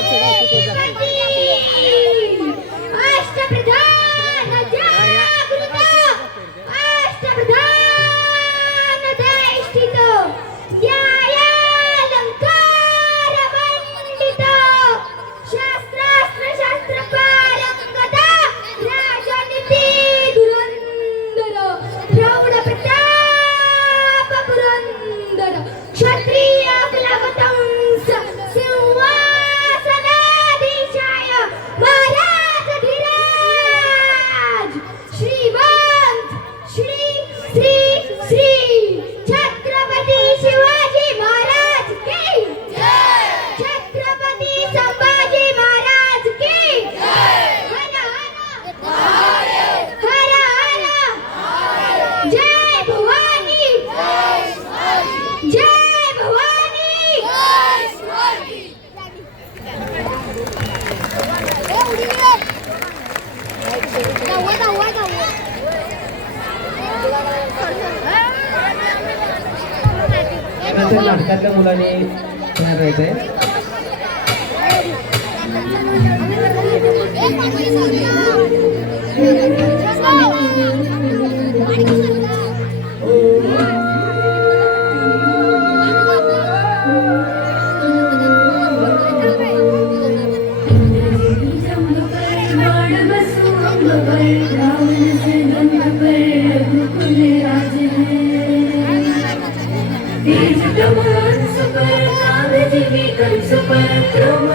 तिकडे Sì, त्यानंतर नाटकातल्या मुलाने तयार राहायचं आहे विकल्प परक्रम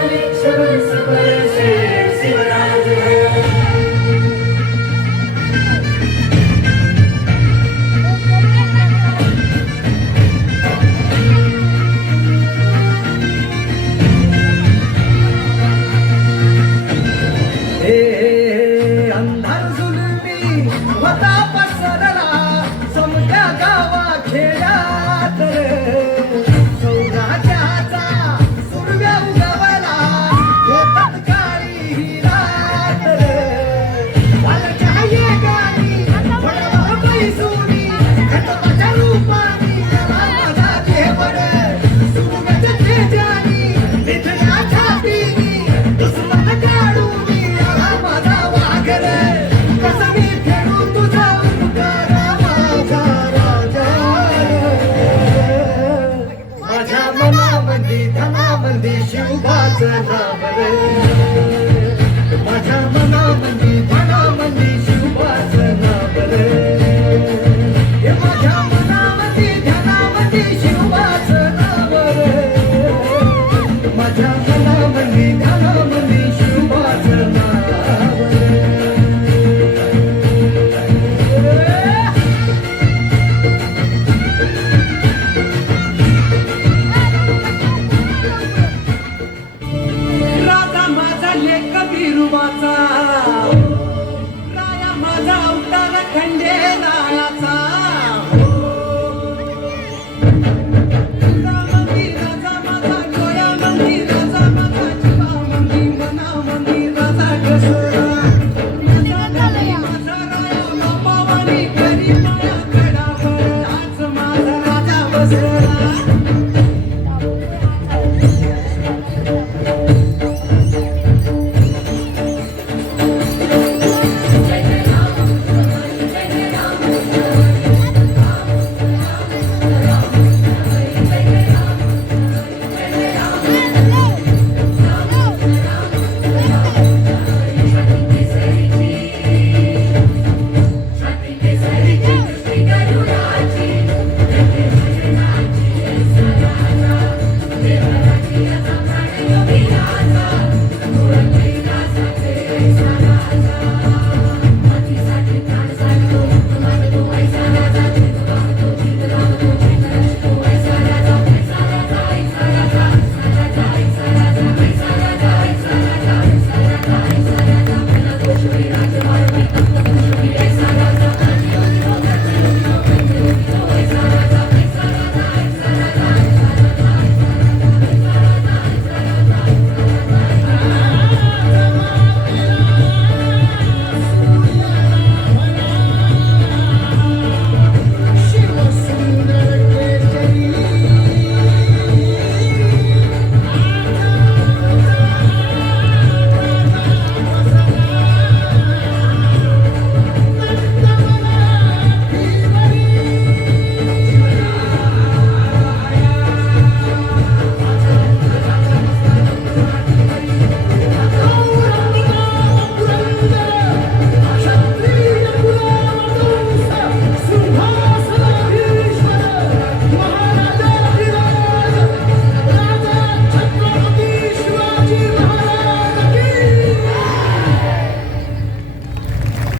love and